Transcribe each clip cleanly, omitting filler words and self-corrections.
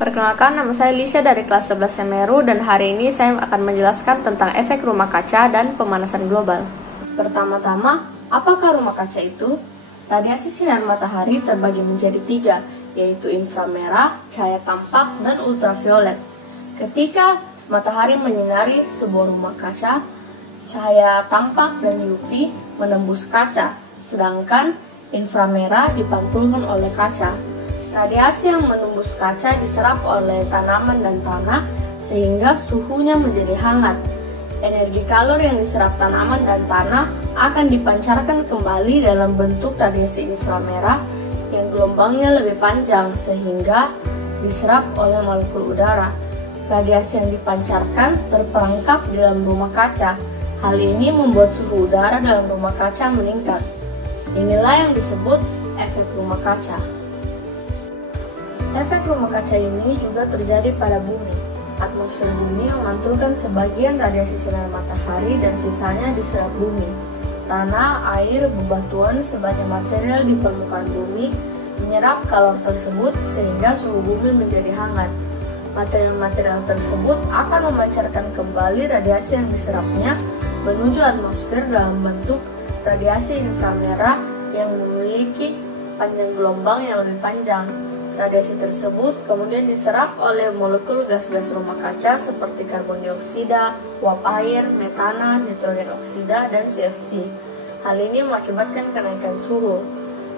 Perkenalkan, nama saya Lisha dari kelas 11 Semeru dan hari ini saya akan menjelaskan tentang efek rumah kaca dan pemanasan global. Pertama-tama, apakah rumah kaca itu? Radiasi sinar matahari terbagi menjadi 3, yaitu inframerah, cahaya tampak, dan ultraviolet. Ketika matahari menyinari sebuah rumah kaca, cahaya tampak dan UV menembus kaca, sedangkan inframerah dipantulkan oleh kaca. Radiasi yang menembus kaca diserap oleh tanaman dan tanah sehingga suhunya menjadi hangat. Energi kalor yang diserap tanaman dan tanah akan dipancarkan kembali dalam bentuk radiasi inframerah yang gelombangnya lebih panjang sehingga diserap oleh molekul udara. Radiasi yang dipancarkan terperangkap di dalam rumah kaca. Hal ini membuat suhu udara dalam rumah kaca meningkat. Inilah yang disebut efek rumah kaca. Efek rumah kaca ini juga terjadi pada bumi. Atmosfer bumi memantulkan sebagian radiasi sinar matahari dan sisanya diserap bumi. Tanah, air, bebatuan sebagai material di permukaan bumi menyerap kalor tersebut sehingga suhu bumi menjadi hangat. Material-material tersebut akan memancarkan kembali radiasi yang diserapnya menuju atmosfer dalam bentuk radiasi inframerah yang memiliki panjang gelombang yang lebih panjang. Radiasi tersebut kemudian diserap oleh molekul gas-gas rumah kaca seperti karbon dioksida, uap air, metana, nitrogen oksida, dan CFC. Hal ini mengakibatkan kenaikan suhu.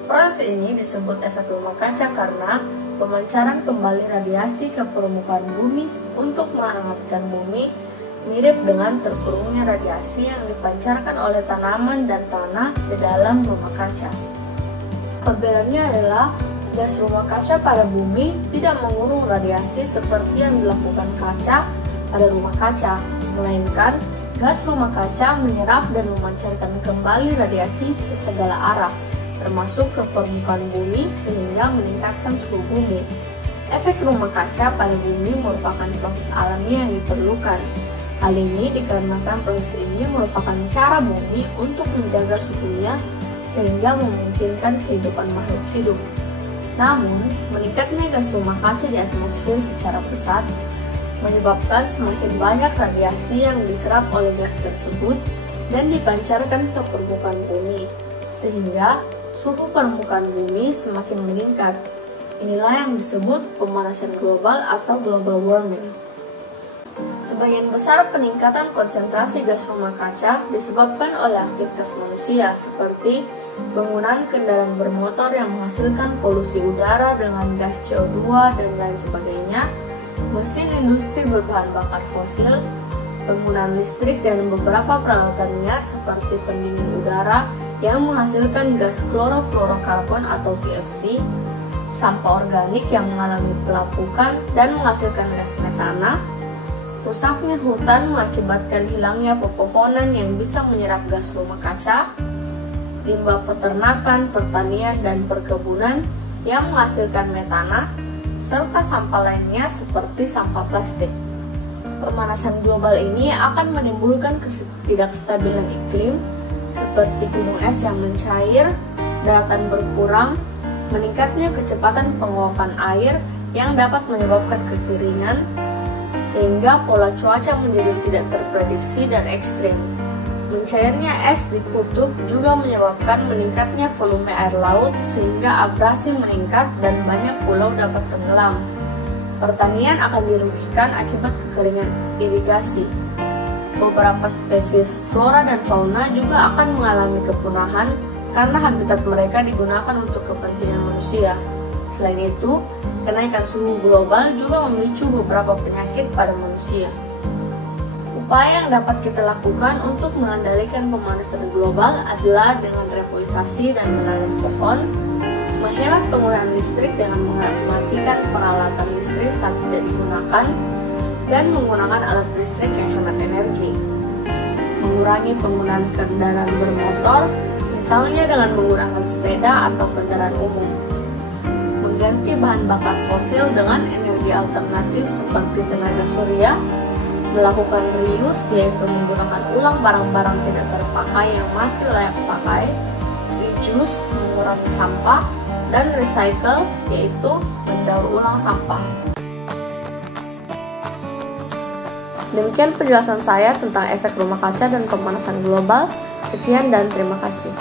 Proses ini disebut efek rumah kaca karena pemancaran kembali radiasi ke permukaan bumi untuk menghangatkan bumi mirip dengan terkurungnya radiasi yang dipancarkan oleh tanaman dan tanah di dalam rumah kaca. Perbedaannya adalah gas rumah kaca pada bumi tidak mengurung radiasi seperti yang dilakukan kaca pada rumah kaca, melainkan gas rumah kaca menyerap dan memancarkan kembali radiasi ke segala arah, termasuk ke permukaan bumi sehingga meningkatkan suhu bumi. Efek rumah kaca pada bumi merupakan proses alami yang diperlukan. Hal ini dikarenakan proses ini merupakan cara bumi untuk menjaga suhunya sehingga memungkinkan kehidupan makhluk hidup. Namun, meningkatnya gas rumah kaca di atmosfer secara pesat menyebabkan semakin banyak radiasi yang diserap oleh gas tersebut dan dipancarkan ke permukaan bumi, sehingga suhu permukaan bumi semakin meningkat. Inilah yang disebut pemanasan global atau global warming. Sebagian besar peningkatan konsentrasi gas rumah kaca disebabkan oleh aktivitas manusia seperti penggunaan kendaraan bermotor yang menghasilkan polusi udara dengan gas CO2 dan lain sebagainya, mesin industri berbahan bakar fosil, penggunaan listrik dan beberapa peralatannya seperti pendingin udara yang menghasilkan gas klorofluorokarbon atau CFC, sampah organik yang mengalami pelapukan dan menghasilkan gas metana, rusaknya hutan mengakibatkan hilangnya pepohonan yang bisa menyerap gas rumah kaca, limbah peternakan, pertanian, dan perkebunan yang menghasilkan metana, serta sampah lainnya seperti sampah plastik. Pemanasan global ini akan menimbulkan ketidakstabilan iklim seperti gunung es yang mencair, daratan berkurang, meningkatnya kecepatan penguapan air yang dapat menyebabkan kekeringan, sehingga pola cuaca menjadi tidak terprediksi dan ekstrim. Mencairnya es di kutub juga menyebabkan meningkatnya volume air laut sehingga abrasi meningkat dan banyak pulau dapat tenggelam. Pertanian akan dirugikan akibat kekeringan irigasi. Beberapa spesies flora dan fauna juga akan mengalami kepunahan karena habitat mereka digunakan untuk kepentingan manusia. Selain itu, kenaikan suhu global juga memicu beberapa penyakit pada manusia. Upaya yang dapat kita lakukan untuk mengendalikan pemanasan global adalah dengan reforestasi dan menanam pohon, menghemat penggunaan listrik dengan mematikan peralatan listrik saat tidak digunakan, dan menggunakan alat listrik yang hemat energi. Mengurangi penggunaan kendaraan bermotor, misalnya dengan menggunakan sepeda atau kendaraan umum. Mengganti bahan bakar fosil dengan energi alternatif seperti tenaga surya, melakukan reuse yaitu menggunakan ulang barang-barang tidak terpakai yang masih layak pakai, reduce mengurangi sampah, dan recycle yaitu mendaur ulang sampah. Demikian penjelasan saya tentang efek rumah kaca dan pemanasan global. Sekian dan terima kasih.